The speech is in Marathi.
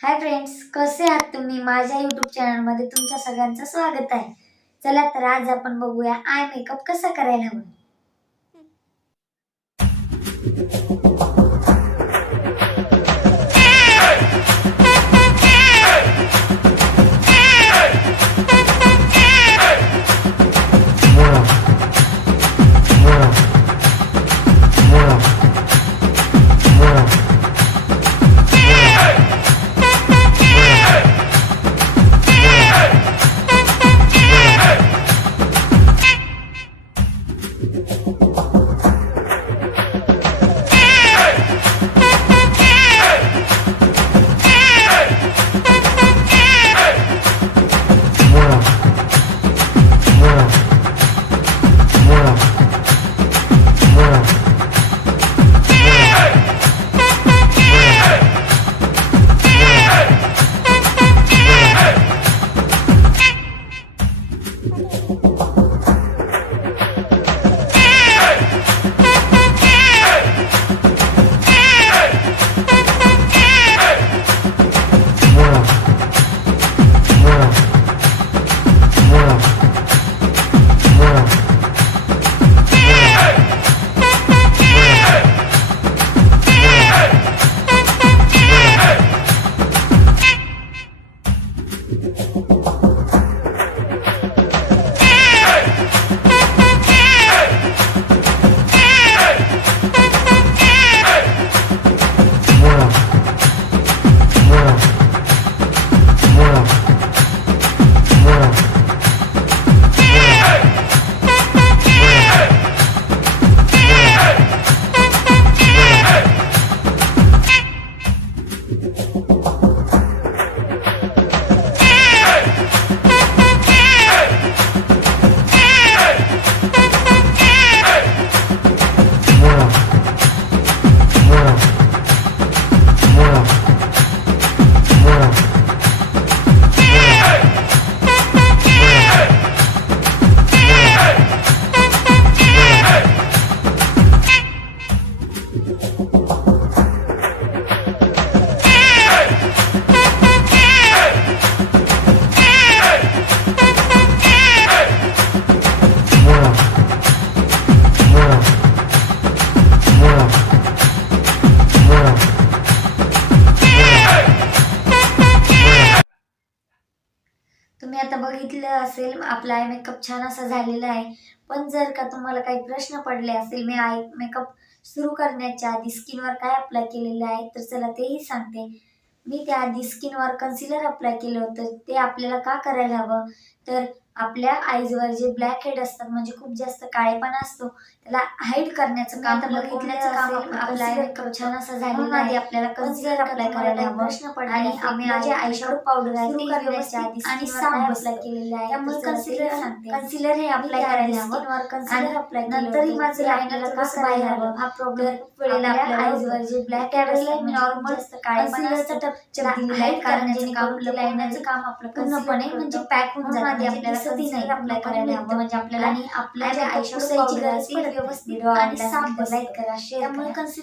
हाय फ्रेंड्स, कसे आहात तुम्ही? माझ्या यूट्यूब चॅनलमध्ये तुमच्या सगळ्यांचं स्वागत आहे. चला तर आज आपण बघूया आय मेकअप कसा करायला हवा. तुम्ही आता बघितलं असेल आपला आय मेकअप छान असा झालेला आहे. पण जर का तुम्हाला काही प्रश्न पडले असेल मी आय मेकअप सुरू करण्याच्या आधी स्किनवर काय अप्लाय केलेलं आहे तर चला तेही सांगते. मी त्याआधी स्किनवर कन्सिलर अप्लाय केलं होतं. ते आपल्याला का करायला हवं तर आपल्या आईजवर जे ब्लॅक हेड असतात म्हणजे खूप जास्त काळेपणा असतो त्याला हाईड करण्याचं काम बघितल्याचं काम आपला आय मेकअप छान असा झालेला आहे. आपल्याला कन्सिलर अप्लाय करायला हवं प्रश्न पडला आणि आम्ही माझे आयशॅडो पावडर आहे ते करण्याच्या आधी आणि साबण अप्लाय केलेलं आहे. त्यामुळे कन्सिलर हे अप्लाय करायला हवं. कन्सिलर अप्लाय नंतरही माझं लायनर कसं बाहेर हवं हा प्रॉब्लेम वेळेला आपल्या आईजवर जे ब्लॅक हेड असतात मी नॉर्मल काळेपणाचं टच दिलेलं आहे कारण जेणेकरून लायनरचं काम आपलं पूर्णपणे म्हणजे पॅक होऊन जातं. आपल्याला कधी नाही अप्लाय करायला हवं म्हणजे आपल्याला आणि आपल्या जे आयशॅडो पावडर आहे ती व्यवस्थित आणि साफ लाईट करा शेअर करा.